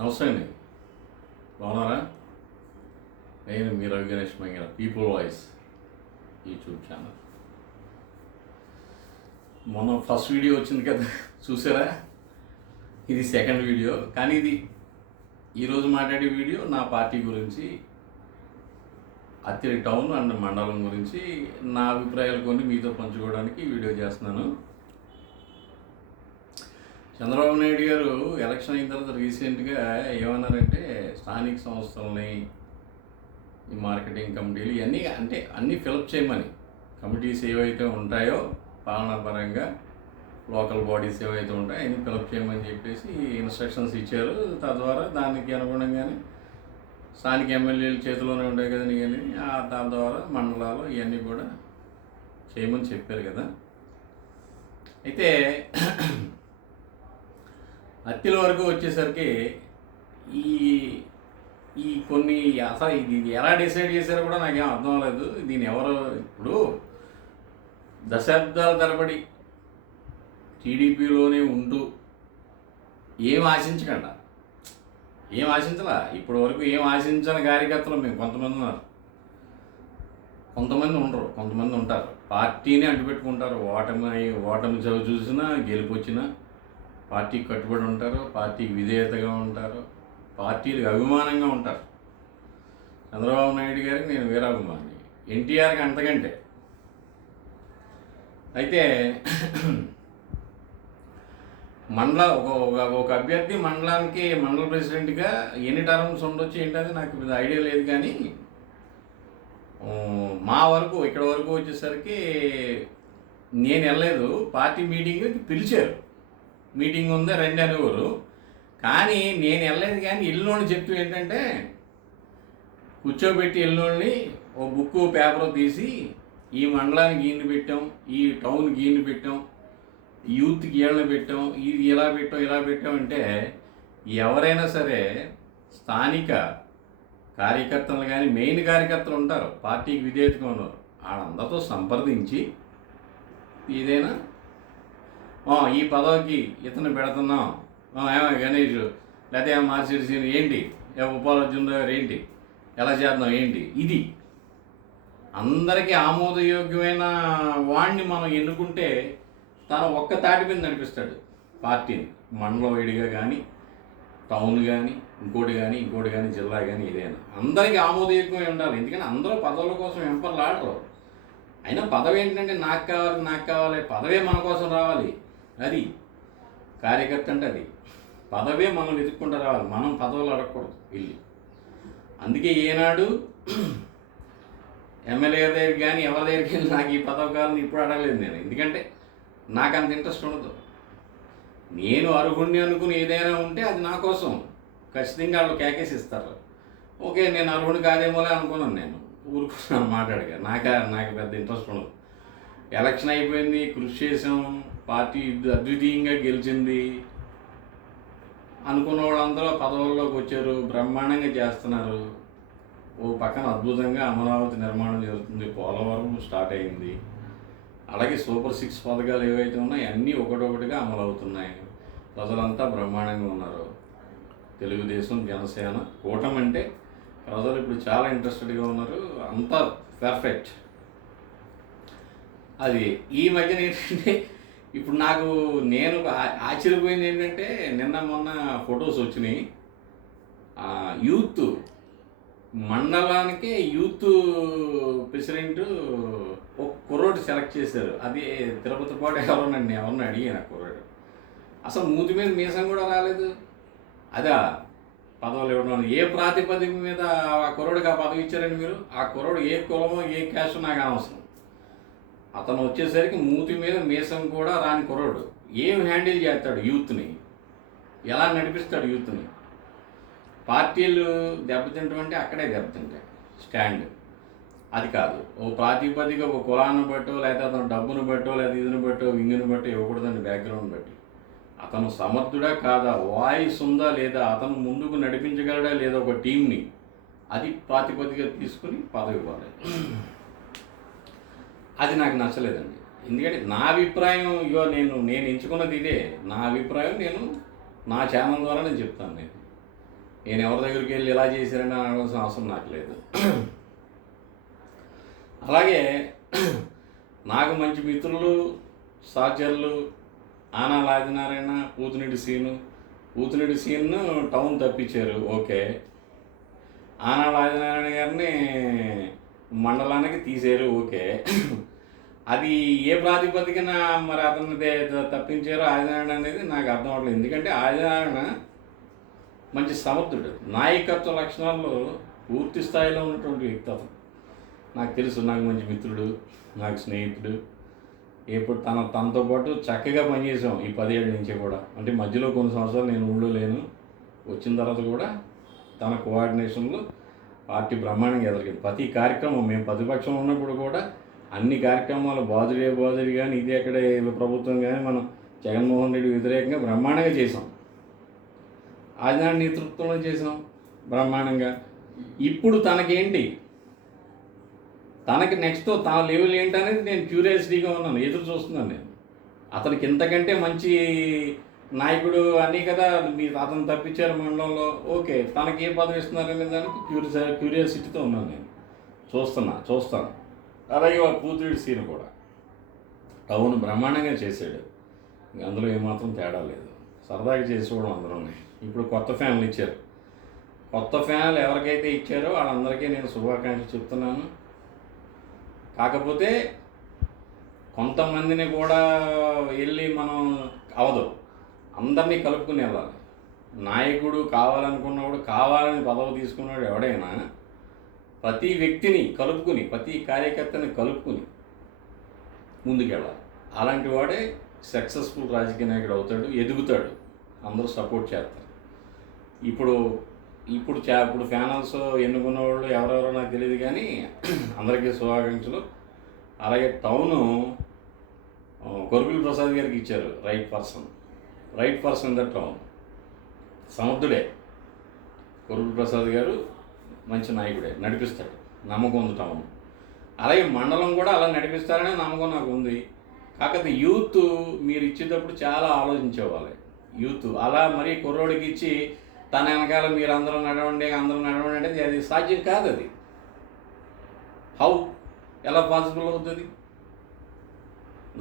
నమస్తే అండి. బాగున్నారా? నేను మీ రవి గణేష్ మంగళ, పీపుల్ వాయిస్ యూట్యూబ్ ఛానల్. మొన్న ఫస్ట్ వీడియో వచ్చింది కదా, చూసారా? ఇది సెకండ్ వీడియో, కానీ ఇది ఈరోజు మాట్లాడే వీడియో నా పార్టీ గురించి, అత్తిలి టౌన్ అండ్ మండలం గురించి నా అభిప్రాయాలు కొన్ని మీతో పంచుకోవడానికి వీడియో చేస్తున్నాను. చంద్రబాబు నాయుడు గారు ఎలక్షన్ అయిన తర్వాత రీసెంట్గా ఏమన్నారంటే, స్థానిక సంస్థలని, ఈ మార్కెటింగ్ కమిటీలు ఇవన్నీ అన్నీ ఫిలప్ చేయమని, కమిటీస్ ఏవైతే ఉంటాయో పాలనాపరంగా లోకల్ బాడీస్ ఏవైతే ఉంటాయో అన్నీ ఫిలప్ చేయమని చెప్పేసి ఇన్స్ట్రక్షన్స్ ఇచ్చారు. తద్వారా దానికి అనుగుణంగానే స్థానిక ఎమ్మెల్యేల చేతిలోనే ఉంటాయి కదండి ఇవన్నీ, దాని ద్వారా మండలాలు ఇవన్నీ కూడా చేయమని చెప్పారు కదా. అయితే అత్తిల వరకు వచ్చేసరికి ఈ కొన్ని అసలు ఇది ఎలా డిసైడ్ చేశారో కూడా నాకేం అర్థం అవ్వలేదు. దీన్ని ఎవరు ఇప్పుడు దశాబ్దాల తరబడి టీడీపీలోనే ఉంటూ ఏం ఆశించకుండా, ఏం ఆశించలా, ఇప్పటి వరకు ఏం ఆశించని కార్యకర్తలు మేము కొంతమంది ఉన్నారు, కొంతమంది ఉండరు, కొంతమంది ఉంటారు. పార్టీని అంటుపెట్టుకుంటారు. ఓటమి చవి చూసినా గెలుపు వచ్చినా పార్టీకి కట్టుబడి ఉంటారు, పార్టీకి విధేయతగా ఉంటారు, పార్టీలకు అభిమానంగా ఉంటారు. చంద్రబాబు నాయుడు గారికి నేను వీరాభిమాని, ఎన్టీఆర్కి అంతకంటే. అయితే ఒక అభ్యర్థి మండలానికి మండల ప్రెసిడెంట్గా ఎన్ని టర్మ్స్ ఉండొచ్చు ఏంటది నాకు ఐడియా లేదు. కానీ మా వరకు ఇక్కడ వరకు వచ్చేసరికి నేను వెళ్ళలేదు. పార్టీ మీటింగ్కి పిలిచారు, మీటింగ్ ఉందా రండి అనేవారు, కానీ నేను వెళ్ళలేదు. కానీ ఇల్లుని చెప్తూ ఏంటంటే, కూర్చోబెట్టి ఇల్లుని ఓ బుక్కు పేపర్ తీసి ఈ మండలానికి ఈయన పెట్టాం, ఈ టౌన్కి ఈయన పెట్టాం, యూత్కి ఈయన పెట్టాం, ఇది ఇలా పెట్టాం అంటే, ఎవరైనా సరే స్థానిక కార్యకర్తలు కానీ మెయిన్ కార్యకర్తలు ఉంటారు, పార్టీకి విధేయతగా ఉన్నారు, వాళ్ళందరితో సంప్రదించి ఏదైనా ఈ పదవికి ఇతను పెడుతున్నాం, ఏమో గణేష్ లేకపోతే మార్చేసి ఏంటి, ఉపాధ్యక్షుడు ఏంటి, ఎలా చేద్దాం ఏంటి, ఇది అందరికీ ఆమోదయోగ్యమైన వాడిని మనం ఎన్నుకుంటే తను ఒక్క తాటి మీద నడిపిస్తాడు పార్టీని. మండలం వైడిగా కానీ, టౌన్ కానీ, ఇంకోటి కానీ, జిల్లా కానీ, ఏదైనా అందరికీ ఆమోదయోగ్యమై ఉండాలి. ఎందుకంటే అందరూ పదవుల కోసం ఎంపర్లు ఆడరు. అయినా పదవి ఏంటంటే నాకు కావాలి, పదవే మన కోసం రావాలి. అది కార్యకర్త అంటే, అది పదవే మనం వెతుక్కుంటూ రావాలి, మనం పదవులు అడగకూడదు వెళ్ళి. అందుకే ఏనాడు ఎమ్మెల్యే దగ్గరికి కానీ ఎవరి దగ్గరికి వెళ్ళి నాకు ఈ పదవి కావాలని ఇప్పుడు అడగలేదు నేను. ఎందుకంటే నాకు అంత ఇంట్రెస్ట్ ఉండదు. నేను అర్హుణ్ణి అనుకుని ఏదైనా ఉంటే అది నా కోసం ఖచ్చితంగా వాళ్ళు కేకేసి ఇస్తారు. ఓకే, నేను అర్హుడిని కాదేమోలే అనుకున్నాను, నేను ఊరుకున్నాను మాట్లాడగా. నాకు పెద్ద ఇంట్రెస్ట్ ఉండదు. ఎలక్షన్ అయిపోయింది, కృషి చేసాం, పార్టీ అద్వితీయంగా గెలిచింది అనుకున్న వాళ్ళందరూ పదవుల్లోకి వచ్చారు, బ్రహ్మాండంగా చేస్తున్నారు. ఓ పక్కన అద్భుతంగా అమరావతి నిర్మాణం జరుగుతుంది, పోలవరం స్టార్ట్ అయింది, అలాగే సూపర్ 6 పథకాలు ఏవైతే ఉన్నాయో అన్నీ ఒకటొకటిగా అమలవుతున్నాయి. ప్రజలంతా బ్రహ్మాండంగా ఉన్నారు. తెలుగుదేశం జనసేన కూటమి అంటే ప్రజలు ఇప్పుడు చాలా ఇంట్రెస్టెడ్గా ఉన్నారు, అంతా పర్ఫెక్ట్. అది ఈ మధ్యన ఏంటంటే, ఇప్పుడు నేను ఆశ్చర్యపోయింది ఏంటంటే, నిన్న మొన్న ఫొటోస్ వచ్చినాయి. యూత్ మండలానికి యూత్ ప్రెసిడెంట్ ఒక కుర్రోడు సెలెక్ట్ చేశారు. అది తిరుపతి పాటు ఎవరిని అడిగాను. కుర్రోడు అసలు మూతి మీద మీసం కూడా రాలేదు. అదా పదవులు ఇవ్వడం, ఏ ప్రాతిపదిక మీద ఆ కుర్రోడికి ఆ పదవి ఇచ్చారండి మీరు? ఆ కుర్రోడు ఏ కులమో ఏ క్యాస్ట్ నాకు అనవసరం. అతను వచ్చేసరికి మూతి మీద మీసం కూడా రాని కుర్రోడు ఏం హ్యాండిల్ చేస్తాడు యూత్ని, ఎలా నడిపిస్తాడు యూత్ని? పార్టీలు దెబ్బతింటాం అంటే అక్కడే దెబ్బతింటాయి. స్టాండ్ అది కాదు. ఓ ప్రాతిపదిక ఒక కులాన్ని బట్టో, లేకపోతే అతను డబ్బును బట్టో, లేదా ఇదిని బట్టో, వింగుని బట్టో ఇవ్వకూడదండి. బ్యాక్గ్రౌండ్ బట్టి అతను సమర్థుడా కాదా, వాయిస్ ఉందా లేదా, అతను ముందుకు నడిపించగలడా లేదా ఒక టీంని, అది ప్రాతిపదిక తీసుకుని పదవి ఇవ్వాలి. అది నాకు నచ్చలేదండి. ఎందుకంటే నా అభిప్రాయం, నేను ఎంచుకున్నది ఇదే. నా అభిప్రాయం నేను నా ఛానల్ ద్వారా నేను చెప్తాను. నేను ఎవరి దగ్గరికి వెళ్ళి ఇలా చేశారని అనవలసిన అవసరం నాకు లేదు. అలాగే నాకు మంచి మిత్రులు, సహచరులు ఆనాల ఆదినారాయణ, పూతిరెడ్డి సీన్ను టౌన్ తప్పించారు, ఓకే. ఆనాల ఆదినారాయణ గారిని మండలానికి తీసారు, ఓకే. అది ఏ ప్రాతిపదికన మరి అతన్ని తప్పించారో ఆదినారాయణ అనేది నాకు అర్థం అవ్వట్లేదు. ఎందుకంటే ఆదినారాయణ మంచి సమర్థుడు, నాయకత్వ లక్షణాల్లో పూర్తి స్థాయిలో ఉన్నటువంటి వ్యక్తి అతను. నాకు తెలుసు, నాకు మంచి మిత్రుడు, నాకు స్నేహితుడు. ఎప్పుడు తనతో పాటు చక్కగా పనిచేసాం ఈ 10 ఏళ్ళ నుంచి కూడా. అంటే మధ్యలో కొన్ని సంవత్సరాలు నేను ఊళ్ళో లేను, వచ్చిన తర్వాత కూడా తన కోఆర్డినేషన్లో పార్టీ బ్రహ్మాండంగా ఎదరికింది. ప్రతి కార్యక్రమం మేము ప్రతిపక్షం ఉన్నప్పుడు కూడా అన్ని కార్యక్రమాలు బాదుడి కానీ ఇది ఎక్కడ ప్రభుత్వం కానీ మనం జగన్మోహన్ రెడ్డి వ్యతిరేకంగా బ్రహ్మాండంగా చేసాం. ఆదినాడు నేతృత్వంలో చేసాం బ్రహ్మాండంగా. ఇప్పుడు తనకేంటి, తనకి నెక్స్ట్ తన లెవెల్ ఏంటనేది నేను క్యూరియాసిటీగా ఉన్నాను, ఎదురు చూస్తున్నాను నేను. అతనికి ఇంతకంటే మంచి నాయకుడు అని కదా మీరు అతను తప్పించారు మండలంలో, ఓకే. తనకి ఏ పదవి ఇస్తున్నారనే దానికి క్యూరియాసిటీతో ఉన్నాను నేను. చూస్తాను. అలాగే పూతిరెడ్డి సీన్ కూడా టౌన్ బ్రహ్మాండంగా చేశాడు, అందులో ఏమాత్రం తేడా లేదు. సరదాగా చేసుకోవడం అందరూ. ఇప్పుడు కొత్త ఫ్యాన్లు ఇచ్చారు. కొత్త ఫ్యాన్లు ఎవరికైతే ఇచ్చారో వాళ్ళందరికీ నేను శుభాకాంక్షలు చెప్తున్నాను. కాకపోతే కొంతమందిని కూడా వెళ్ళి మనం అవదు, అందరినీ కలుపుకుని వెళ్ళాలి. నాయకుడు కావాలనుకున్నవాడు, కావాలని పదవి తీసుకున్నాడు ఎవడైనా ప్రతి వ్యక్తిని కలుపుకుని, ప్రతి కార్యకర్తని కలుపుకుని ముందుకెళ్ళాలి. అలాంటి వాడే సక్సెస్ఫుల్ రాజకీయ నాయకుడు అవుతాడు, ఎదుగుతాడు, అందరూ సపోర్ట్ చేస్తారు. ఇప్పుడు ఫ్యానల్స్ ఎన్నుకున్న వాళ్ళు ఎవరెవరో నాకు తెలియదు, కానీ అందరికీ శుభాకాంక్షలు. అలాగే టౌను కొరపిల్లి ప్రసాద్ గారికి ఇచ్చారు, రైట్ పర్సన్ ద టౌన్. సమర్థుడే కొరపిల్లి ప్రసాద్ గారు, మంచి నాయకుడే, నడిపిస్తాడు, నమ్మకం ఉంది టౌన్. అలాగే మండలం కూడా అలా నడిపిస్తారనే నమ్మకం నాకు ఉంది. కాకపోతే యూత్ మీరు ఇచ్చేటప్పుడు చాలా ఆలోచించేవాళ్ళు. యూత్ అలా మరీ కుర్రోడికి ఇచ్చి తన వెనకాల మీరు అందరూ నడవండి అంటే అది సాధ్యం కాదు. అది ఎలా పాసిబుల్ అవుతుంది?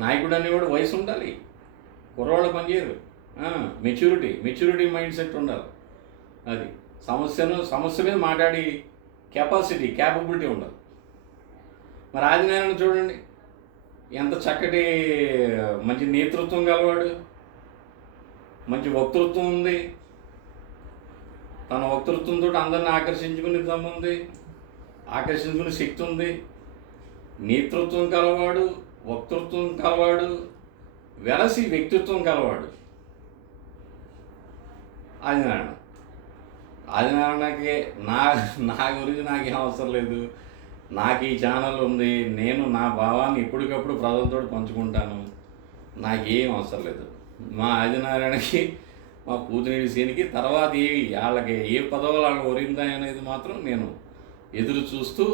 నాయకుడు అనేవాడు వయసు ఉండాలి, కుర్రవాళ్ళు పనిచేయరు. మెచ్యూరిటీ మైండ్ సెట్ ఉండాలి. అది సమస్య మీద మాట్లాడి క్యాపబిలిటీ ఉండాలి. మరి ఆదినారాయణ చూడండి, ఎంత చక్కటి మంచి నేతృత్వం గలవాడు, మంచి వక్తృత్వం ఉంది. తన వక్తృత్వంతో అందరిని ఆకర్షించుకునే శక్తి ఉంది. నేతృత్వం కలవాడు, వక్తృత్వం కలవాడు, వెరసి వ్యక్తిత్వం కలవాడు ఆదినారాయణకి. నా గురించి నాకేం అవసరం లేదు, నాకు ఈ ఛానల్ ఉంది, నేను నా భావాన్ని ఎప్పటికప్పుడు ప్రజలతో పంచుకుంటాను, నాకేం అవసరం లేదు. మా ఆదినారాయణకి, మా పూతిరెడ్డి సీన్కి తర్వాత వాళ్ళకి ఏ పదవులు వాళ్ళకి ఒరిందా అనేది మాత్రం నేను ఎదురు చూస్తూ,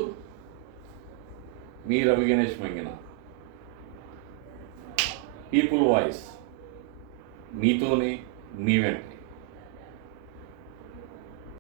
మీ రవి గణేష్ మంగిన, పీపుల్ వాయిస్, మీతోనే, మీ వెంట.